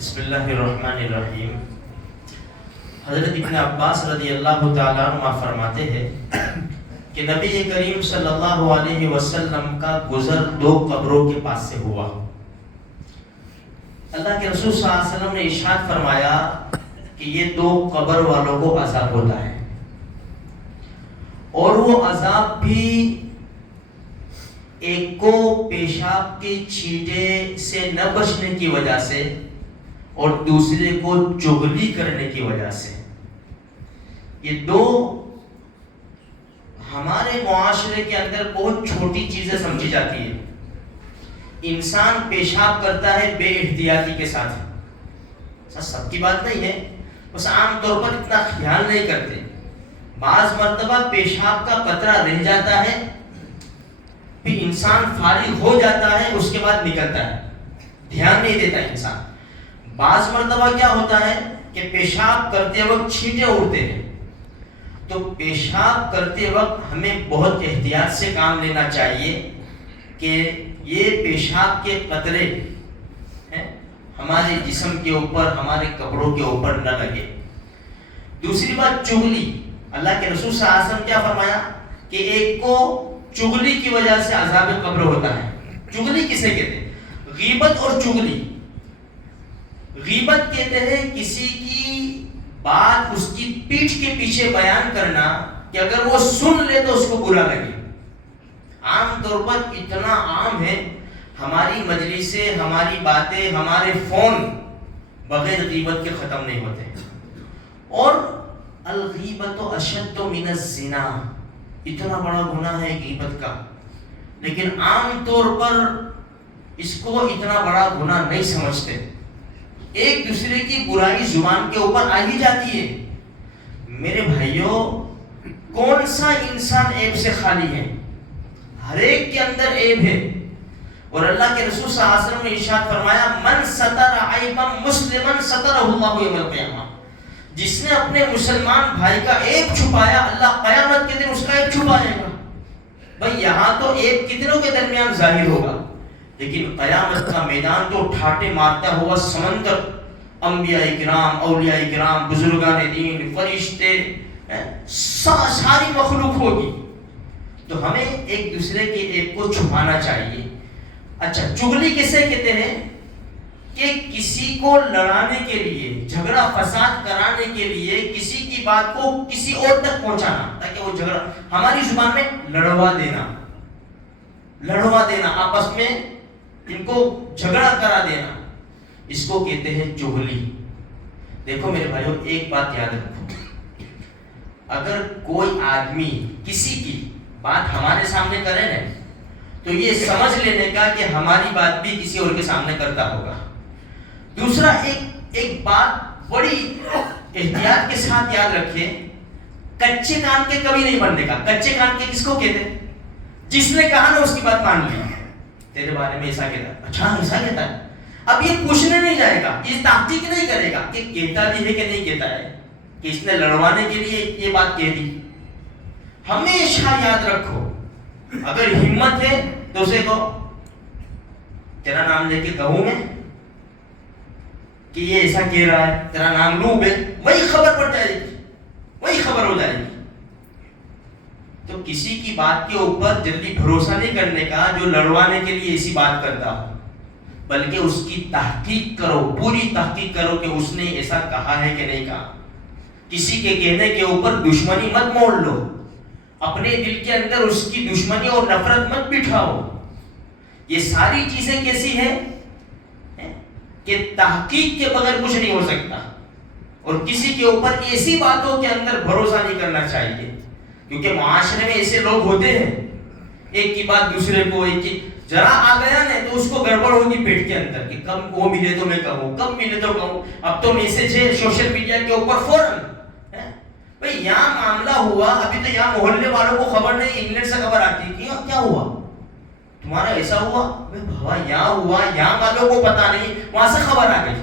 بسم اللہ الرحمن الرحیم۔ حضرت ابن عباس رضی اللہ تعالیٰ عنہ فرماتے ہیں کہ نبی کریم صلی اللہ علیہ وسلم کا گزر دو قبروں کے پاس سے ہوا۔ اللہ کے رسول صلی اللہ علیہ وسلم نے ارشاد فرمایا کہ یہ دو قبر والوں کو عذاب ہوتا ہے، اور وہ عذاب بھی ایک کو پیشاب کے چھینٹے سے نہ بچنے کی وجہ سے اور دوسرے کو چغلی کرنے کی وجہ سے۔ یہ دو ہمارے معاشرے کے اندر بہت چھوٹی چیزیں سمجھی جاتی ہیں۔ انسان پیشاب کرتا ہے بے احتیاطی کے ساتھ، سب کی بات نہیں ہے، بس عام طور پر اتنا خیال نہیں کرتے۔ بعض مرتبہ پیشاب کا قطرہ رہ جاتا ہے، پھر انسان فارغ ہو جاتا ہے، اس کے بعد نکلتا ہے، دھیان نہیں دیتا انسان۔ بعض مرتبہ کیا ہوتا ہے کہ پیشاب کرتے وقت چھینٹے اڑتے ہیں، تو پیشاب کرتے وقت ہمیں بہت احتیاط سے کام لینا چاہیے کہ یہ پیشاب کے قطرے ہمارے جسم کے اوپر، ہمارے کپڑوں کے اوپر نہ لگے۔ دوسری بات چغلی، اللہ کے رسول صلی اللہ علیہ وسلم کیا فرمایا کہ ایک کو چغلی کی وجہ سے عذاب قبر ہوتا ہے۔ چغلی کسے کہتے ہیں؟ غیبت اور چغلی۔ غیبت کہتے ہیں کسی کی بات اس کی پیٹھ کے پیچھے بیان کرنا کہ اگر وہ سن لے تو اس کو برا لگے۔ عام طور پر اتنا عام ہے، ہماری مجلسیں، ہماری باتیں، ہمارے فون بغیر غیبت کے ختم نہیں ہوتے۔ اور الغیبت اشد من الزنا، اتنا بڑا گناہ ہے غیبت کا، لیکن عام طور پر اس کو اتنا بڑا گناہ نہیں سمجھتے۔ ایک دوسرے کی برائی زبان کے اوپر آ ہی جاتی ہے۔ میرے بھائیوں، کون سا انسان عیب سے خالی ہے؟ ہر ایک کے اندر عیب ہے، اور اللہ کے رسول صلی اللہ علیہ وسلم نے ارشاد فرمایا من ستر عیبا مسلما سترہ اللہ یوم القیامہ، جس نے اپنے مسلمان بھائی کا عیب چھپایا، اللہ قیامت کے دن اس کا عیب چھپائے گا۔ بھائی یہاں تو عیب کتنوں کے درمیان ظاہر ہوگا، لیکن قیامت کا میدان تو ٹھاٹے مارتا ہوا سمندر، انبیاء کرام، اولیاء کرام، بزرگان دین، فرشتے، ساری مخلوق ہوگی۔ تو ہمیں ایک دوسرے کے عیب کو چھپانا چاہیے۔ اچھا، چغلی کسے کہتے ہیں؟ کہ کسی کو لڑانے کے لیے، جھگڑا فساد کرانے کے لیے کسی کی بات کو کسی اور تک پہنچانا تاکہ وہ جھگڑا، ہماری زبان میں لڑوا دینا، آپس میں ان کو جھگڑا کرا دینا، اس کو کہتے ہیں چغلی۔ دیکھو میرے بھائیوں، ایک بات یاد رکھو، اگر کوئی آدمی کسی کی بات ہمارے سامنے کرے نا، تو یہ سمجھ لینے کا کہ ہماری بات بھی کسی اور کے سامنے کرتا ہوگا۔ دوسرا، ایک بات بڑی احتیاط کے ساتھ یاد رکھیں، کچے کان کے کبھی نہیں بننے کا۔ کچے کان کے کس کو کہتے ہیں؟ جس نے کہا نا اس کی بات مان لی، تیرے بارے میں ایسا کہتا ہے، اچھا ایسا کہتا ہے، اب یہ پوچھنے نہیں جائے گا، یہ تحقیق نہیں کرے گا کہ کہتا بھی ہے کہ نہیں کہتا ہے، کہ اس نے لڑوانے کے لیے یہ بات کہہ دی۔ ہمیشہ یاد رکھو، اگر ہمت ہے تو اسے کہو، تیرا نام لے کے کہوں میں کہ یہ ایسا کہہ رہا ہے، تیرا نام لوں میں، وہی خبر پڑ جائے گی، وہی خبر ہو جائے گی۔ تو کسی کی بات کے اوپر جلدی بھروسہ نہیں کرنے کا جو لڑوانے کے لیے ایسی بات کرتا ہو، بلکہ اس کی تحقیق کرو، پوری تحقیق کرو کہ اس نے ایسا کہا ہے کہ نہیں کہا۔ کسی کے کہنے کے اوپر دشمنی مت موڑ لو، اپنے دل کے اندر اس کی دشمنی اور نفرت مت بٹھاؤ۔ یہ ساری چیزیں کیسی ہیں کہ تحقیق کے بغیر کچھ نہیں ہو سکتا، اور کسی کے اوپر ایسی باتوں کے اندر بھروسہ نہیں کرنا چاہیے، کیونکہ معاشرے میں ایسے لوگ ہوتے ہیں، ایک کی بات دوسرے کو، ایک کی ذرا آ گیا نا تو اس کو گڑبڑ ہوگی پیٹ کے اندر کہ کب وہ ملے تو میں کہوں، کب ملے تو کہوں۔ اب تو میسج ہے سوشل میڈیا کے اوپر فوراً، بھئی یہاں معاملہ ہوا، ابھی تو یہاں محلے والوں کو خبر نہیں، انگلینڈ سے خبر آتی ہے کیا ہوا، تمہارا ایسا ہوا، بھوا یہاں ہوا، یہاں والوں کو پتا نہیں، وہاں سے خبر آ گئی۔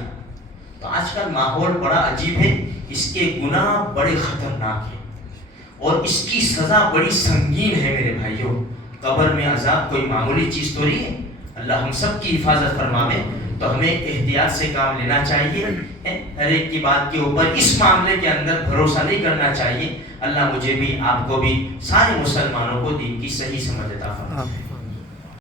تو آج کل ماحول بڑا عجیب ہے، اس کے گناہ بڑے خطرناک ہیں، اور اس کی سزا بڑی سنگین ہے میرے بھائیوں۔ قبر میں عذاب کوئی معمولی چیز تو نہیں ہے، اللہ ہم سب کی حفاظت فرمائے۔ تو ہمیں احتیاط سے کام لینا چاہیے، ہر ایک کی بات کے اوپر اس معاملے کے اندر بھروسہ نہیں کرنا چاہیے۔ اللہ مجھے بھی، آپ کو بھی، سارے مسلمانوں کو دین کی صحیح سمجھ عطا فرمائے۔